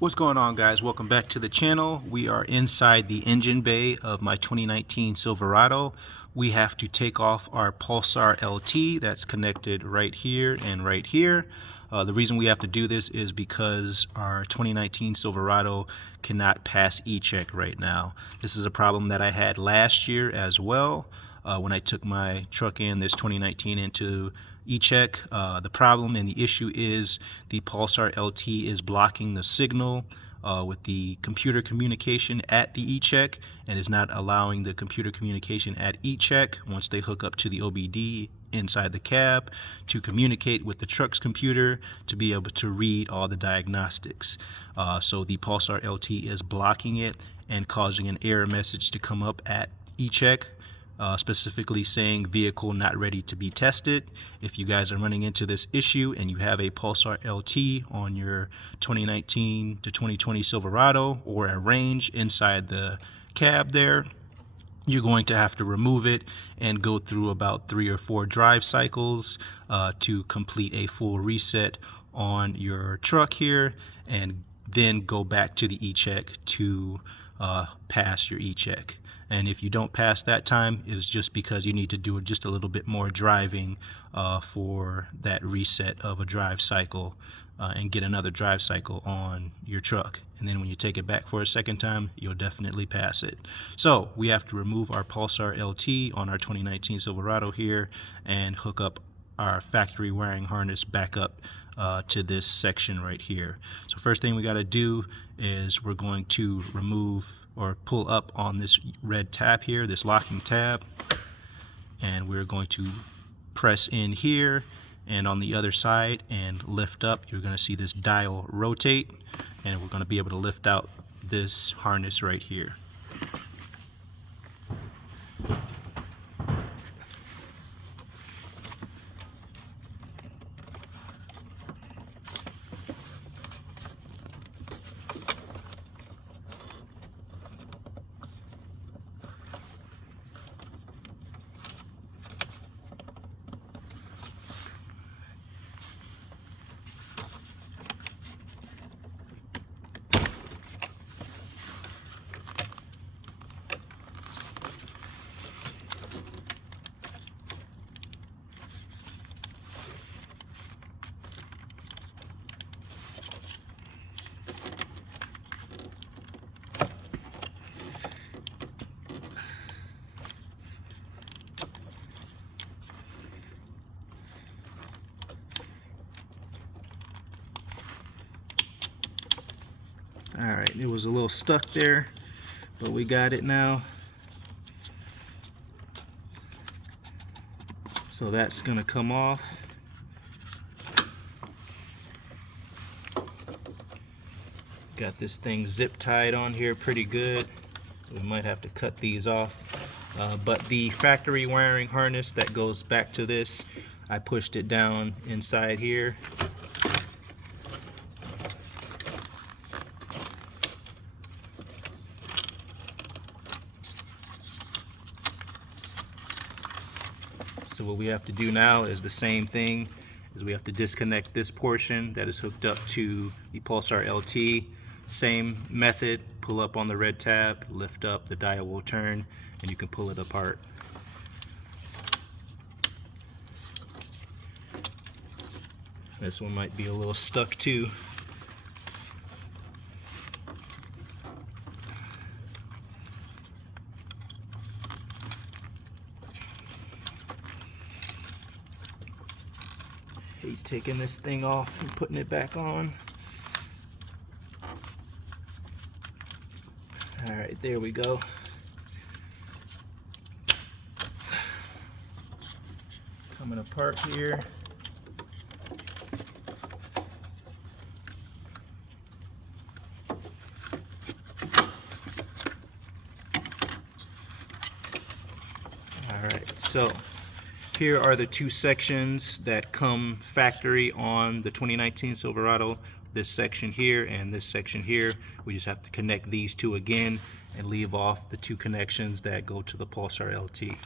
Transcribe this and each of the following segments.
What's going on, guys? Welcome back to the channel. We are inside the engine bay of my 2019 Silverado. We have to take off our Pulsar LT that's connected right here and right here. The reason we have to do this is because our 2019 Silverado cannot pass E-check right now. This is a problem that I had last year as well when I took my truck in this 2019 into E-check. The problem and the issue is the Pulsar LT is blocking the signal with the computer communication at the E-check and is not allowing the computer communication at E-check once they hook up to the OBD inside the cab to communicate with the truck's computer to be able to read all the diagnostics. So the Pulsar LT is blocking it and causing an error message to come up at E-check. Specifically saying vehicle not ready to be tested. If you guys are running into this issue and you have a Pulsar LT on your 2019 to 2020 Silverado or a range inside the cab there, you're going to have to remove it and go through about 3 or 4 drive cycles to complete a full reset on your truck here, and then go back to the E-check to pass your E-check. And if you don't pass that time, it's just because you need to do just a little bit more driving for that reset of a drive cycle and get another drive cycle on your truck. And then when you take it back for a second time, you'll definitely pass it. So we have to remove our Pulsar LT on our 2019 Silverado here and hook up our factory wiring harness back up to this section right here. So first thing we got to do is we're going to remove or pull up on this red tab here, this locking tab, and we're going to press in here and on the other side and lift up. You're going to see this dial rotate, and we're going to be able to lift out this harness right here. Alright, it was a little stuck there, but we got it now. So that's going to come off. Got this thing zip tied on here pretty good, so we might have to cut these off. But the factory wiring harness that goes back to this, I pushed it down inside here. So what we have to do now is the same thing, is we have to disconnect this portion that is hooked up to the Pulsar LT. Same method, pull up on the red tab, lift up, the dial will turn, and you can pull it apart. This one might be a little stuck too. Hate taking this thing off and putting it back on. Alright, there we go. Coming apart here. Alright, so here are the 2 sections that come factory on the 2019 Silverado. This section here and this section here. We just have to connect these 2 again and leave off the 2 connections that go to the Pulsar LT.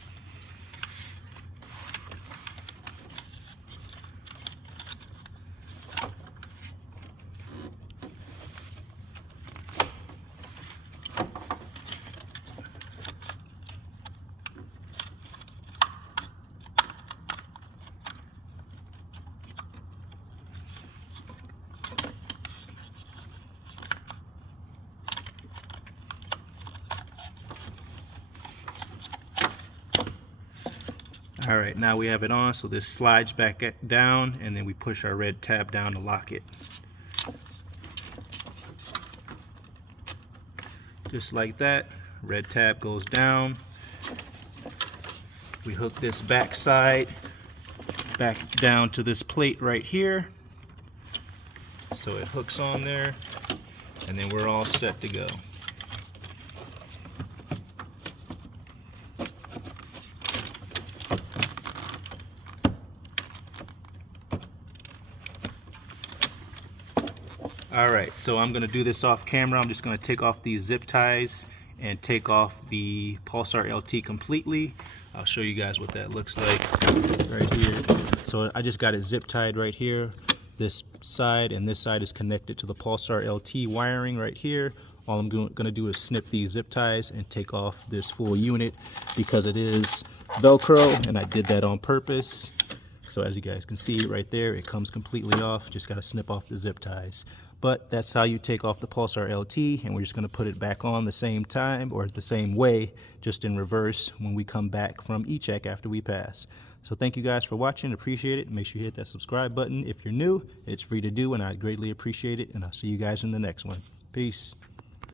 All right, now we have it on, so this slides back down, and then we push our red tab down to lock it. Just like that, red tab goes down. We hook this back side back down to this plate right here. So it hooks on there, and then we're all set to go. Alright, so I'm going to do this off camera. I'm just going to take off these zip ties and take off the Pulsar LT completely. I'll show you guys what that looks like right here. So I just got it zip tied right here. This side and this side is connected to the Pulsar LT wiring right here. All I'm going to do is snip these zip ties and take off this full unit because it is Velcro, and I did that on purpose. So as you guys can see right there, it comes completely off. Just got to snip off the zip ties. But that's how you take off the Pulsar LT, and we're just going to put it back on the same time, or the same way, just in reverse when we come back from E-check after we pass. So thank you guys for watching. Appreciate it. Make sure you hit that subscribe button. If you're new, it's free to do, and I greatly appreciate it. And I'll see you guys in the next one. Peace.